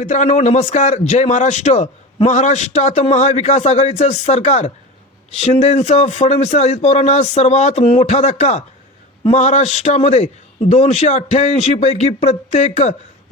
मित्रांनो नमस्कार. जय महाराष्ट्र. महाराष्ट्रात महाविकास आघाडीचं सरकार. शिंदेंचं फडणवीस अजित पवारांना सर्वात मोठा धक्का. महाराष्ट्रामध्ये दोनशे अठ्ठ्याऐंशीपैकी प्रत्येक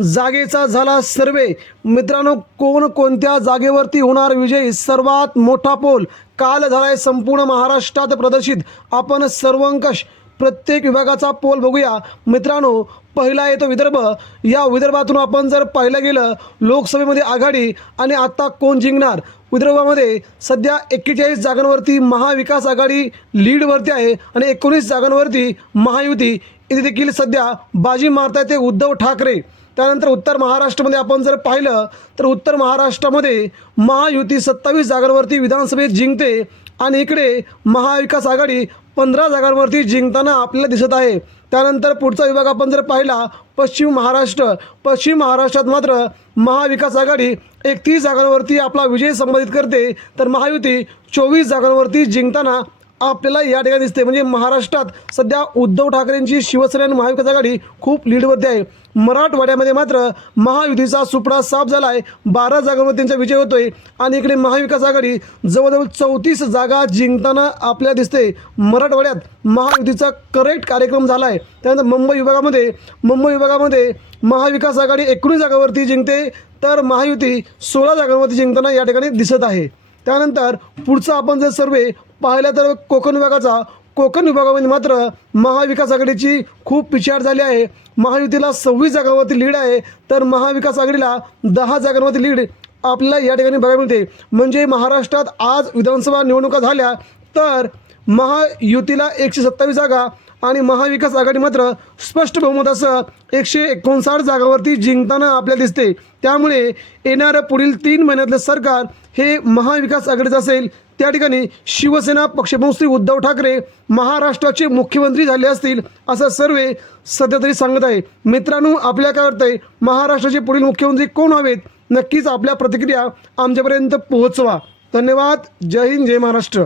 जागेचा झाला सर्वे. मित्रांनो कोण कोणत्या जागेवरती होणार विजयी? सर्वात मोठा पोल काल झाला आहे संपूर्ण महाराष्ट्रात प्रदर्शित. आपण सर्वंकष प्रत्येक विभागाचा पोल बघूया. मित्रांनो पहिला येतो विदर्भ. या विदर्भातून आपण जर पाहिलं गेलं लोकसभेमध्ये आघाडी आणि आत्ता कोण जिंकणार? विदर्भामध्ये सध्या एक्केचाळीस जागांवरती महाविकास आघाडी लीडवरती आहे आणि एकोणीस जागांवरती महायुती. इथे देखील सध्या बाजी मारतायत ते उद्धव ठाकरे. त्यानंतर उत्तर महाराष्ट्रामध्ये आपण जर पाहिलं तर उत्तर महाराष्ट्रामध्ये महायुती सत्तावीस जागांवरती विधानसभेत जिंकते आणि इकडे महाविकास आघाडी पंधरा जागांवरती जिंकताना आपल्याला दिसत आहे. त्यानंतर पुढचा विभाग आपण जर पाहिला पश्चिम महाराष्ट्र. पश्चिम महाराष्ट्रात मात्र महाविकास आघाडी एकतीस जागांवरती आपला विजय संपादित करते. तर महायुती चोवीस जागांवरती जिंकताना आपल्याला या ठिकाणी दिसते म्हणजे महाराष्ट्रात सध्या उद्धव ठाकरेंची शिवसेना आणि महाविकास आघाडी खूप लीडवरती आहे. मराठवाड्यामध्ये मात्र महायुतीचा सुपडा साफ झाला आहे बारा जागांवर त्यांचा विजय होतोय. आणि इकडे महाविकास आघाडी जवळजवळ चौतीस जागा जिंकताना आपल्याला दिसते मराठवाड्यात महायुतीचा करेक्ट कार्यक्रम झाला आहे त्यानंतर मुंबई विभागामध्ये मुंबई विभागामध्ये महाविकास आघाडी एकोणीस जागावरती जिंकते. तर महायुती सोळा जागांवरती जिंकताना या ठिकाणी दिसत आहे. त्यानंतर पुढचा आपण जर सर्वे पाहिलं तर कोकण विभागाचा कोकण विभागामध्ये मात्र महाविकास आघाडीची खूप पिछाड झाली आहे. महायुतीला सव्वीस जागांवरती लीड आहे. तर महाविकास आघाडीला दहा जागांवरती लीड आपल्याला या ठिकाणी बघायला मिळते. म्हणजे महाराष्ट्रात आज विधानसभा निवडणुका झाल्या तर महायुतीला एकशे सत्तावीस जागा आणि महाविकास आघाडी मात्र स्पष्ट बहुमतासह एकशे एकोणसाठ जागावरती जिंकताना आपल्याला दिसते. त्यामुळे येणारं पुढील तीन महिन्यातलं सरकार हे महाविकास आघाडीचं असेल. त्या ठिकाणी शिवसेना पक्षप्रमुख श्री उद्धव ठाकरे महाराष्ट्राचे मुख्यमंत्री झाले असतील असं सर्वे सध्या तरी सांगत आहे. मित्रांनो आपल्या काय वाटतंय? महाराष्ट्राचे पुढील मुख्यमंत्री कोण हवेत? नक्कीच आपल्या प्रतिक्रिया आमच्यापर्यंत पोहोचवा. धन्यवाद. जय हिंद जय महाराष्ट्र.